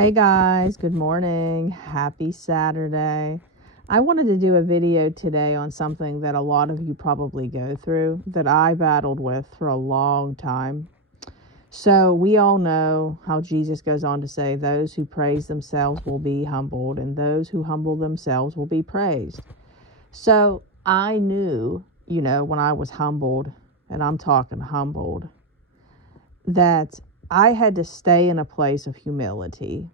Hey guys, good morning. Happy Saturday. I wanted to do a video today on something that a lot of you probably go through that I battled with for a long time. So, we all know how Jesus goes on to say, those who praise themselves will be humbled, and those who humble themselves will be praised. So, I knew, when I was humbled, and I'm talking humbled, that I had to stay in a place of humility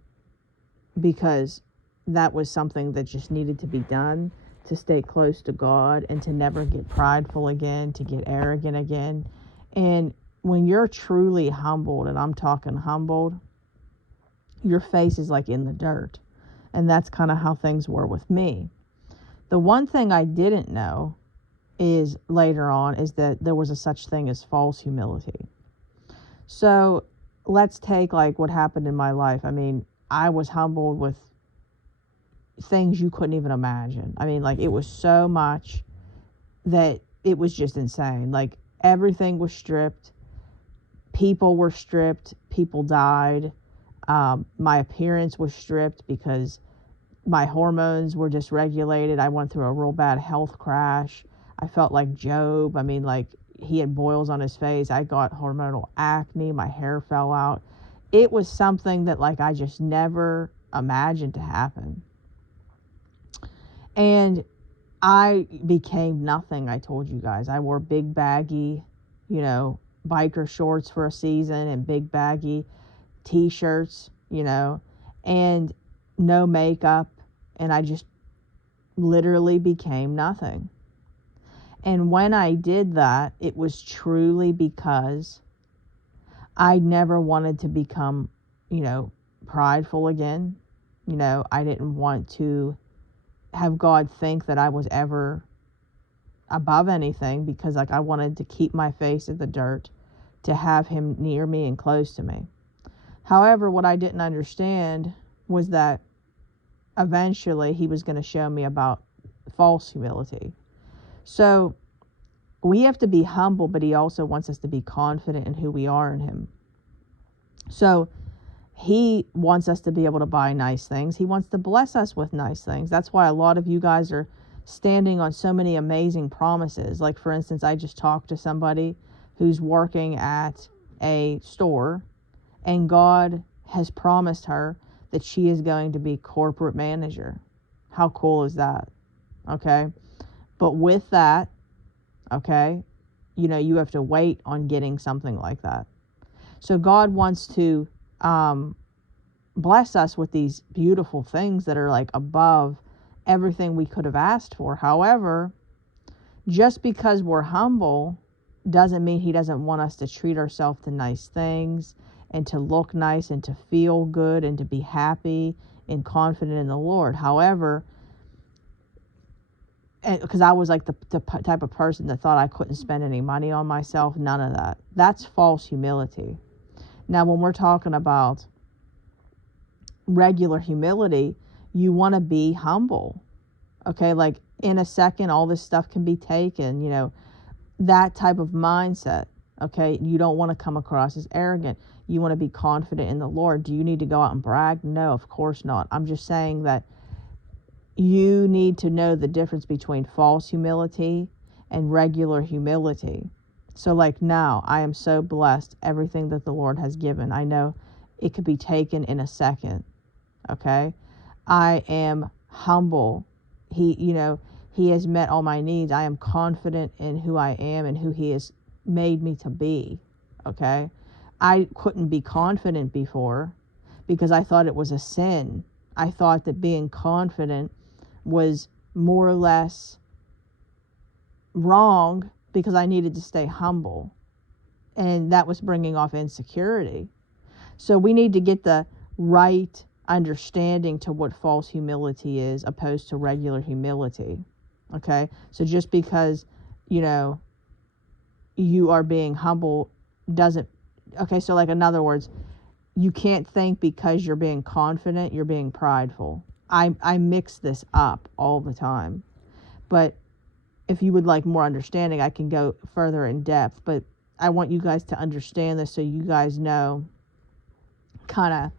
because that was something that just needed to be done to stay close to God and to never get prideful again, to get arrogant again. And when you're truly humbled, and I'm talking humbled, your face is like in the dirt. And that's kind of how things were with me. The one thing I didn't know is later on is that there was a such thing as false humility. So let's take like what happened in my life. I mean, I was humbled with things you couldn't even imagine. I mean, like, it was so much that it was just insane. Like, everything was stripped. People were stripped. People died. My appearance was stripped because my hormones were dysregulated. I went through a real bad health crash. I felt like Job. I mean, like, he had boils on his face. I got hormonal acne. My hair fell out. It was something that, like, I just never imagined to happen. And I became nothing, I told you guys. I wore big baggy, biker shorts for a season and big baggy t-shirts, and no makeup. And I just literally became nothing. And when I did that, it was truly because I never wanted to become, prideful again. I didn't want to have God think that I was ever above anything, because like I wanted to keep my face in the dirt, to have him near me and close to me. However, what I didn't understand was that eventually he was going to show me about false humility. So we have to be humble, but he also wants us to be confident in who we are in him. So he wants us to be able to buy nice things. He wants to bless us with nice things. That's why a lot of you guys are standing on so many amazing promises. Like, for instance, I just talked to somebody who's working at a store, and God has promised her that she is going to be corporate manager. How cool is that? Okay. But with that, okay, you have to wait on getting something like that. So God wants to bless us with these beautiful things that are like above everything we could have asked for. However, just because we're humble doesn't mean he doesn't want us to treat ourselves to nice things and to look nice and to feel good and to be happy and confident in the Lord. However, because I was like the type of person that thought I couldn't spend any money on myself, none of that. That's false humility. Now, when we're talking about regular humility, you want to be humble. Okay, like in a second, all this stuff can be taken, that type of mindset. Okay, you don't want to come across as arrogant. You want to be confident in the Lord. Do you need to go out and brag? No, of course not. I'm just saying that you need to know the difference between false humility and regular humility. So like now, I am so blessed, everything that the Lord has given. I know it could be taken in a second. Okay. I am humble. He has met all my needs. I am confident in who I am and who he has made me to be. Okay. I couldn't be confident before because I thought it was a sin. I thought that being confident was more or less wrong because I needed to stay humble. And that was bringing off insecurity. So we need to get the right understanding to what false humility is opposed to regular humility. Okay? So just because, you are being humble doesn't... Okay, so like in other words, you can't think because you're being confident, you're being prideful. I mix this up all the time. But if you would like more understanding, I can go further in depth. But I want you guys to understand this so you guys know kind of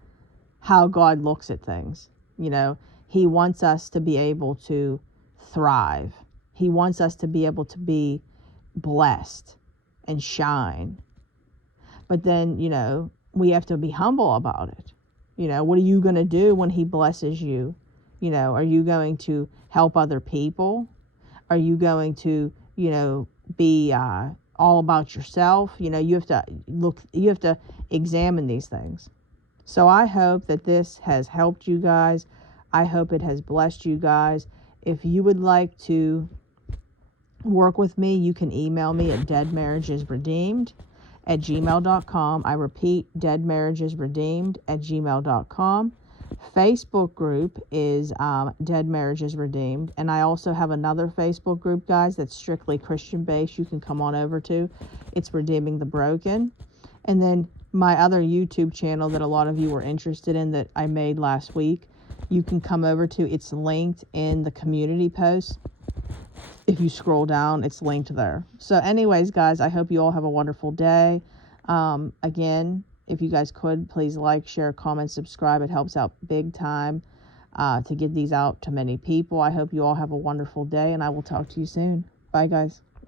how God looks at things. You know, he wants us to be able to thrive. He wants us to be able to be blessed and shine. But then, you know, we have to be humble about it. You know, what are you going to do when he blesses you? You know, are you going to help other people? Are you going to, you know, be all about yourself? You know, you have to examine these things. So I hope that this has helped you guys. I hope it has blessed you guys. If you would like to work with me, you can email me at deadmarriagesredeemed@gmail.com. I repeat, deadmarriagesredeemed@gmail.com. Facebook group is Dead Marriages Redeemed. And I also have another Facebook group, guys, that's strictly Christian based. You can come on over to. It's Redeeming the Broken. And then my other YouTube channel that a lot of you were interested in that I made last week, you can come over to. It's linked in the community post. If you scroll down, it's linked there. So anyways, guys, I hope you all have a wonderful day. Again, if you guys could, please like, share, comment, subscribe. It helps out big time to get these out to many people. I hope you all have a wonderful day, and I will talk to you soon. Bye, guys.